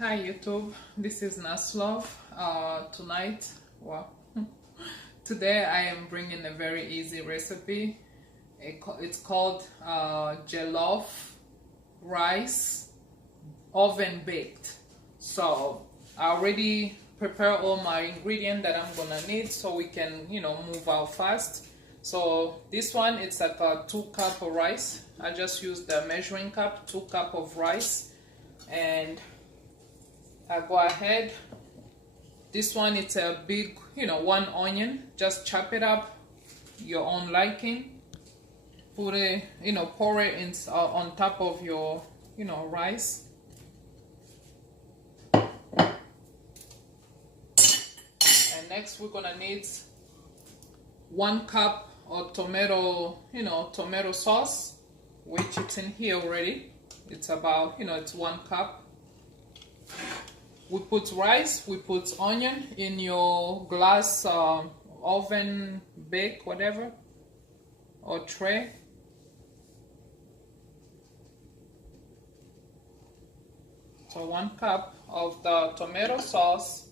Hi YouTube, this is Naslov. Tonight, well, today I am bringing a very easy recipe. It's called jollof rice oven baked. So I already prepare all my ingredients that I'm gonna need so we can move out fast. So this one, it's like a 2 cup of rice. I just used the measuring cup, 2 cup of rice, and I go ahead. This one, it's a big, 1 onion. Just chop it up your own liking. Put it, pour it in on top of your, rice. And next, we're gonna need 1 cup of tomato, tomato sauce, which it's in here already. It's about, it's 1 cup. We put rice, we put onion in your glass oven bake, whatever, or tray. So 1 cup of the tomato sauce.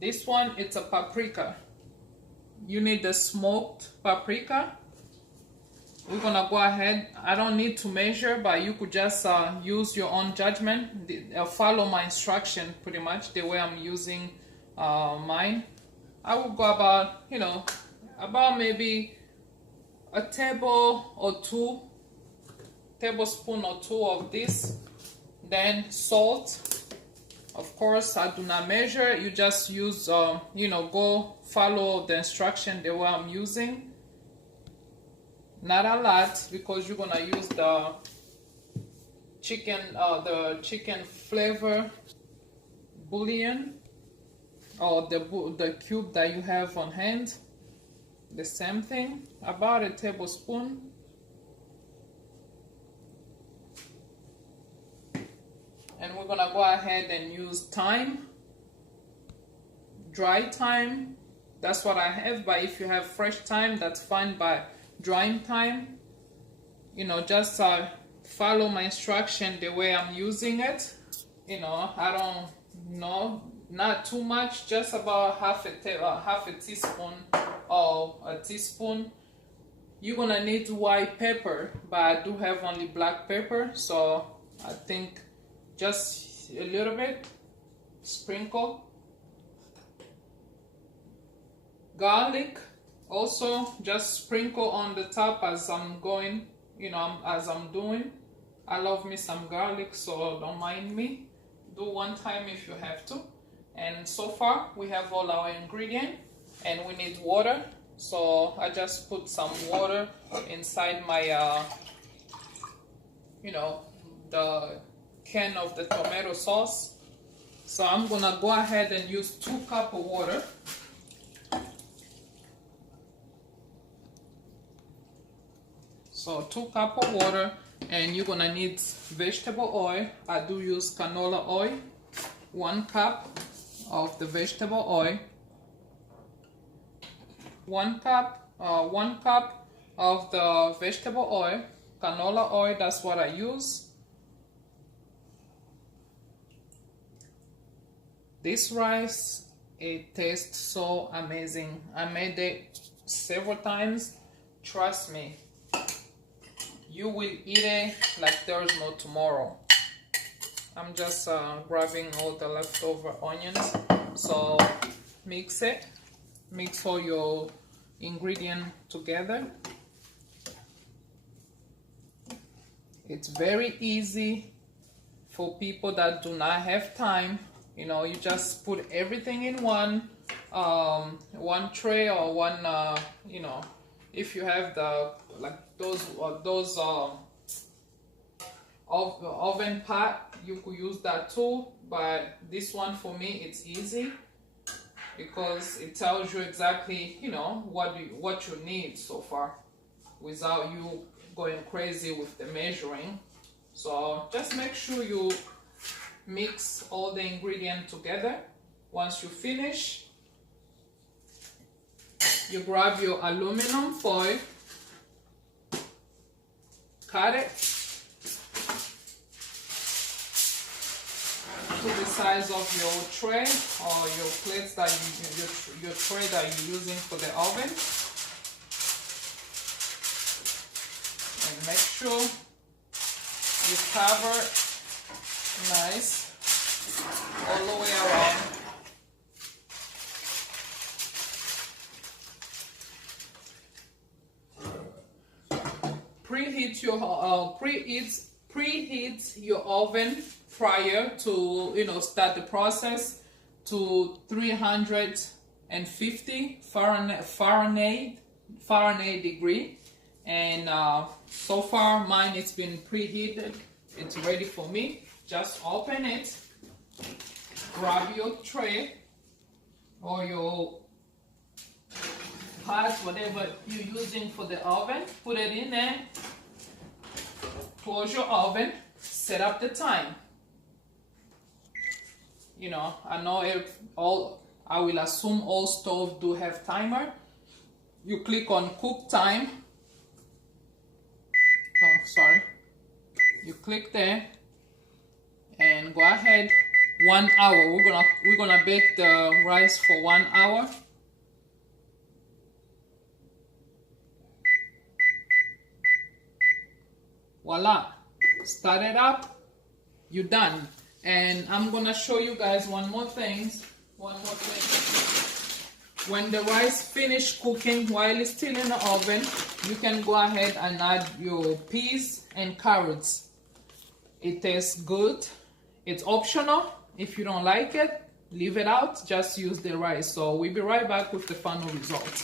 This one, it's a paprika. You need the smoked paprika. We're gonna go ahead. I don't need to measure, but you could just use your own judgment. Follow my instruction pretty much the way I'm using mine. I will go about, about maybe a tablespoon or two of this. Then salt. Of course, I do not measure. You just use, go follow the instruction the way I'm using. Not a lot, because you're gonna use the chicken flavor bouillon, or the cube that you have on hand. The same thing, about a tablespoon. And we're gonna go ahead and use thyme, dry thyme. That's what I have, but if you have fresh thyme, that's fine. But drying thyme, just follow my instruction the way I'm using it. I don't know, not too much, just about half a teaspoon or a teaspoon. You're gonna need white pepper, but I do have only black pepper, so I think just a little bit. Sprinkle. Garlic. Also, just sprinkle on the top as I'm going, as I'm doing. I love me some garlic, so don't mind me. Do 1 time if you have to. And so far, we have all our ingredients, and we need water. So I just put some water inside my, the can of the tomato sauce. So I'm gonna go ahead and use 2 cups of water. So 2 cups of water, and you're gonna need vegetable oil. I do use canola oil. 1 cup of the vegetable oil. 1 cup of the vegetable oil. Canola oil, that's what I use. This rice, it tastes so amazing. I made it several times. Trust me. You will eat it like there's no tomorrow. I'm just grabbing all the leftover onions. So mix it. Mix all your ingredients together. It's very easy for people that do not have time. You just put everything in one tray, or one, if you have those oven pot, you could use that too. But this one, for me, it's easy because it tells you exactly what you need so far, without you going crazy with the measuring. So just make sure you mix all the ingredients together. Once you finish, you grab your aluminum foil, cut it, to the size of your tray or your plates that your tray that you're using for the oven, and make sure you cover nice all the way around. Preheat your oven prior to start the process to 350 Fahrenheit degree, and so far mine it's been preheated. It's ready for me. Just open it, grab your tray or your pot, whatever you're using for the oven, put it in there, close your oven, set up the time. I know I will assume all stoves do have timer. You click on cook time. Oh, sorry. You click there and go ahead. 1 hour. We're gonna bake the rice for 1 hour. Voila, start it up, you're done. And I'm gonna show you guys one more thing. When the rice finish cooking, while it's still in the oven, you can go ahead and add your peas and carrots. It tastes good. It's optional. If you don't like it, leave it out, just use the rice. So we'll be right back with the final result.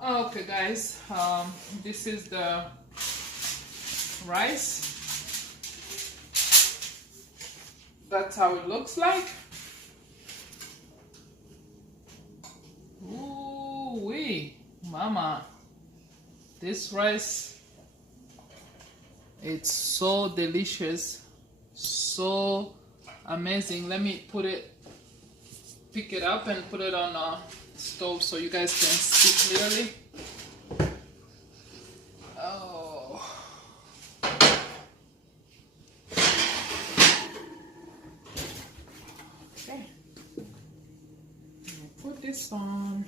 Okay guys, this is the rice. That's how it looks like. Ooh wee, mama, this rice, it's so delicious, so amazing. Let me pick it up and put it on a stove so you guys can see clearly. Oh, okay, put this on.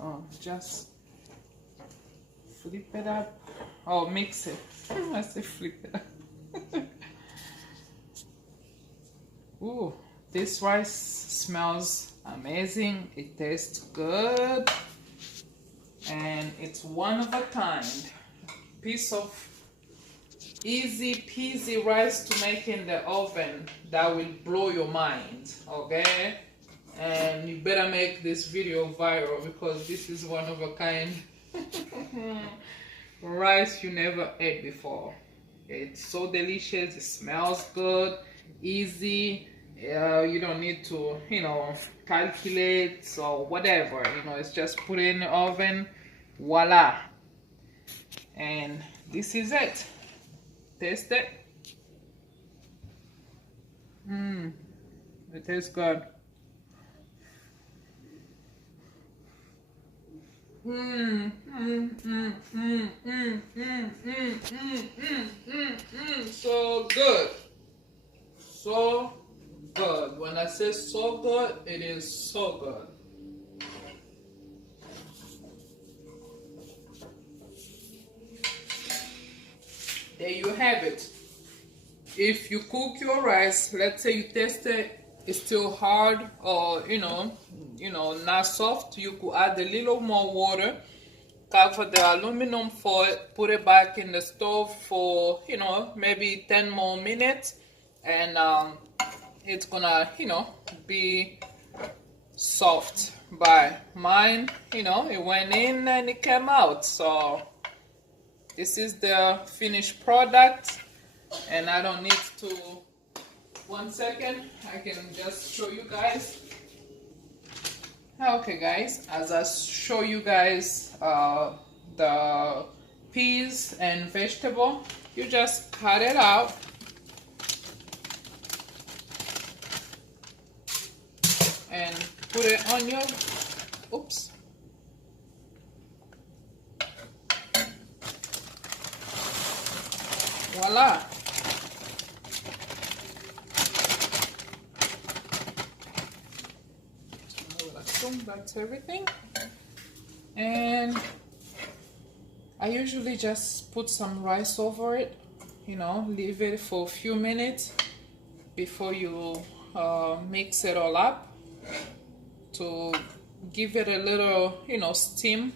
Oh, just flip it up. Oh, mix it. I say flip it up. Ooh, this rice smells amazing. It tastes good, and it's one of a kind. Piece of easy peasy rice to make in the oven that will blow your mind. Okay, and you better make this video viral because this is one of a kind rice you never ate before. It's so delicious. It smells good, easy. You don't need to calculate or whatever. It's just put it in the oven, voila, and this is it. Taste it. It tastes good. So good, so good. When I say so good, it is so good. There you have it. If you cook your rice, let's say you taste it, it's still hard or not soft, you could add a little more water, cover the aluminum foil, put it back in the stove for maybe 10 more minutes, and it's gonna be soft. By mine, it went in and it came out. So this is the finished product, and I don't need to. 1 second, I can just show you guys. Okay guys, as I show you guys the peas and vegetable, you just cut it out and put it on your Voila. That's everything. And I usually just put some rice over it, you know, leave it for a few minutes before you mix it all up to give it a little, you know, steam.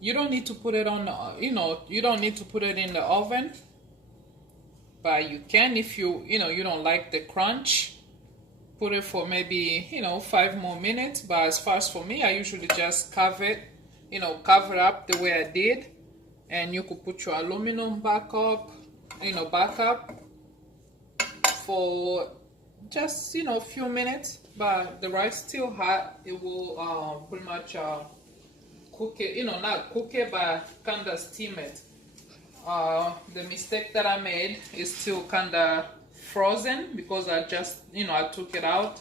You don't need to put it on, you know, you don't need to put it in the oven, but you can if you know, you don't like the crunch. Put it for maybe, you know, 5 more minutes. But as far as for me, I usually just cover it, you know, cover up the way I did. And you could put your aluminum back up, you know, back up for just, you know, a few minutes. But the rice still hot. It will pretty much cook it, you know, not cook it, but kind of steam it. The mistake that I made is still kind of frozen because I just, you know, I took it out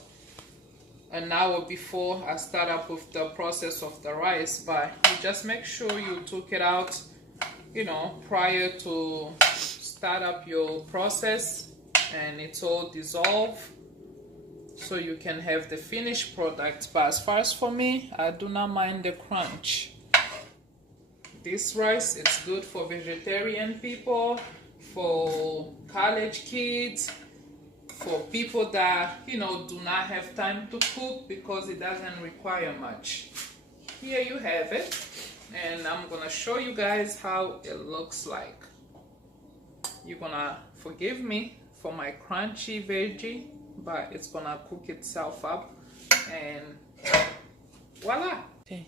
an hour before I start up with the process of the rice. But you just make sure you took it out, you know, prior to start up your process, and it's all dissolved so you can have the finished product. But as far as for me, I do not mind the crunch. This rice is good for vegetarian people, for college kids, for people that, you know, do not have time to cook because it doesn't require much. Here you have it, and I'm gonna show you guys how it looks like. You're gonna forgive me for my crunchy veggie, but it's gonna cook itself up, and voila. Okay.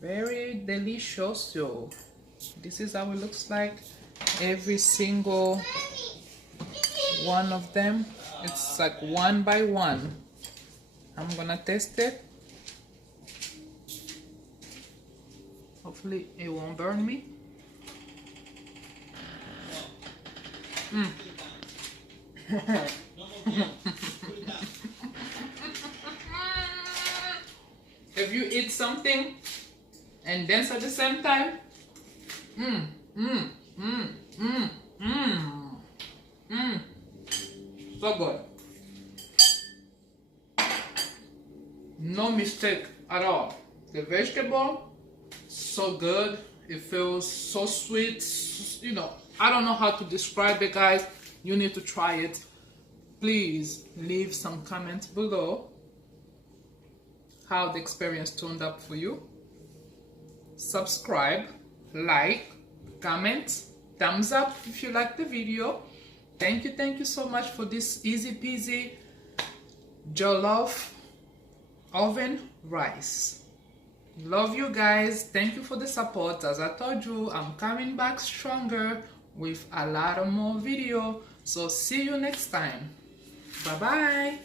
Very delicious. So this is how it looks like. Every single one of them, it's like one by one. I'm gonna test it. Hopefully it won't burn me. If you eat something and dance at the same time, so good. No mistake at all. The vegetable, so good. It feels so sweet. You know, I don't know how to describe it, guys. You need to try it. Please leave some comments below how the experience turned up for you. Subscribe, like, comment, thumbs up if you like the video. Thank you so much for this easy peasy jollof oven rice. Love you guys. Thank you for the support. As I told you, I'm coming back stronger with a lot of more video. So see you next time. Bye bye.